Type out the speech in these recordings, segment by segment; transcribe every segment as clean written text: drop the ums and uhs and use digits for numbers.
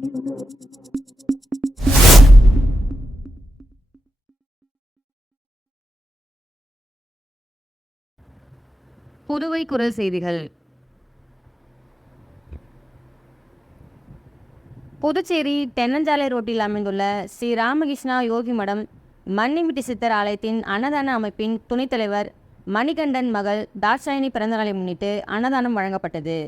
புதுவை குரல் செய்திகள். புதுச்சேரி தென்னஞ்சாலை ரோட்டில் அமைந்துள்ள ஸ்ரீ ராமகிருஷ்ணா யோகி மடம் மன்னிமிட்டி சித்தர் ஆலயத்தின் அன்னதான அமைப்பின் துணைத் தலைவர் மணிகண்டன் மகள் தாட்சாயினி பிறந்தநாளை முன்னிட்டு அன்னதானம் வழங்கப்பட்டது.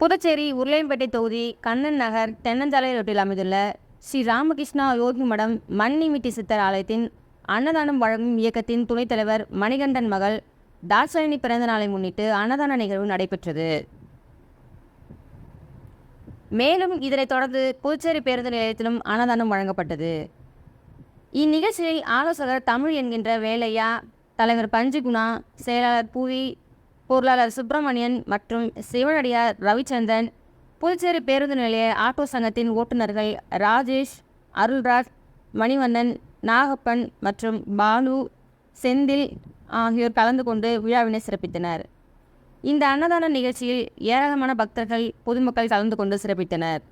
புதுச்சேரி உருளையன்பேட்டை தொகுதி கண்ணன் நகர் தென்னஞ்சாலை ரோட்டில் அமைந்துள்ள ஸ்ரீ ராமகிருஷ்ணா யோகி மடம் மன்னிமிட்டி சித்தர் ஆலயத்தின் அன்னதானம் வழங்கும் இயக்கத்தின் துணைத் தலைவர் மணிகண்டன் மகள் தாட்சாயினி பிறந்த நாளை முன்னிட்டு அன்னதான நிகழ்வு நடைபெற்றது. மேலும் இதனைத் தொடர்ந்து புதுச்சேரி பேருந்து நிலையத்திலும் அன்னதானம் வழங்கப்பட்டது. இந்நிகழ்ச்சியில் ஆலோசகர் தமிழ் என்கின்ற வேலையா, தலைவர் பஞ்சுகுணா, செயலாளர் புவி, பொருளாளர் சுப்பிரமணியன் மற்றும் சிவனடியார் ரவிச்சந்திரன், புதுச்சேரி பேருந்து நிலைய ஆட்டோ சங்கத்தின் ஓட்டுநர்கள் ராஜேஷ், அருள்ராஜ், மணிவண்ணன், நாகப்பன் மற்றும் பாலு, செந்தில் ஆகியோர் கலந்து கொண்டு விழாவினை சிறப்பித்தனர். இந்த அன்னதான நிகழ்ச்சியில் ஏராளமான பக்தர்கள், பொதுமக்கள் கலந்து கொண்டு சிறப்பித்தனர்.